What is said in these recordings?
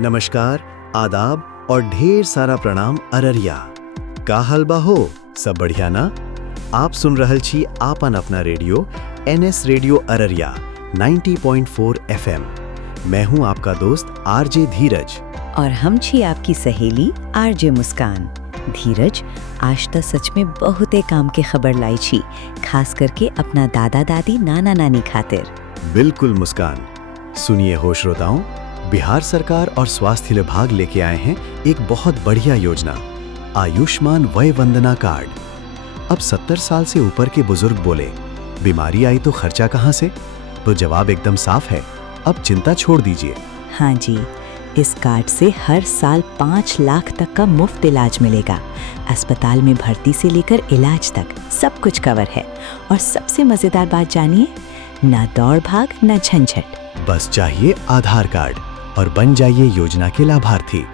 नमस्कार, आदाब और ढेर सारा प्रणाम अररिया। का हलबा हो, सब बढ़िया ना? आप सुन रहल छी आपन अपना radio NS radio Araria 90.4 FM। मैं हूं आपका दोस्त RJ धीरज। और हम छी आपकी सहेली RJ मुस्कान। धीरज, आज तो सच में बहुते काम के खबर लाई छी, खास करके अपना दादा दादी नाना नानी खातिर। बिल्कुल मुस्कान। सुनिए हो श्रोताओं, बिहार सरकार और स्वास्थ्य विभाग लेके आए हैं एक बहुत बढ़िया योजना, आयुष्मान वय वंदना कार्ड। अब 70 साल से ऊपर के बुजुर्ग बोले, बीमारी आई तो खर्चा कहाँ से? तो जवाब एकदम साफ है, अब चिंता छोड़ दीजिए। हाँ जी, इस कार्ड से हर साल 5 लाख तक का मुफ्त इलाज मिलेगा। अस्पताल में भर्ती से लेकर इलाज तक सब कुछ कवर है। और सबसे मजेदार बात जानिए, ना दौड़ भाग ना झंझट। बस चाहिए आधार कार्ड और बन जाइए योजना के लाभार्थी।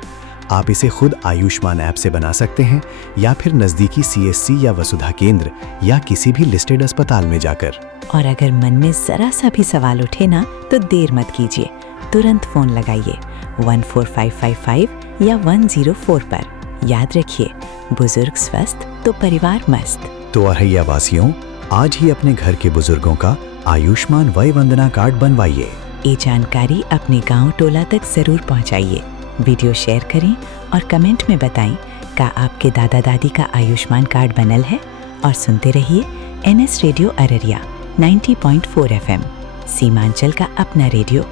आप इसे खुद आयुष्मान ऐप से बना सकते हैं या फिर नजदीकी CSC या वसुधा केंद्र या किसी भी लिस्टेड अस्पताल में जाकर। और अगर मन में जरा सा भी सवाल उठे ना, तो देर मत कीजिए, तुरंत फोन लगाइए 14555 या 104 पर। याद रखिए, बुजुर्ग स्वस्थ तो परिवार मस्त। तो अररिया वासियों, आज ही अपने घर के बुजुर्गों का आयुष्मान वय वंदना कार्ड बनवाइए। ये जानकारी अपने गांव टोला तक जरूर पहुंचाइए। वीडियो शेयर करें और कमेंट में बताएं का आपके दादा दादी का आयुष्मान कार्ड बनल है। और सुनते रहिए NS radio Araria 90.4 FM, Seemanchal का अपना रेडियो।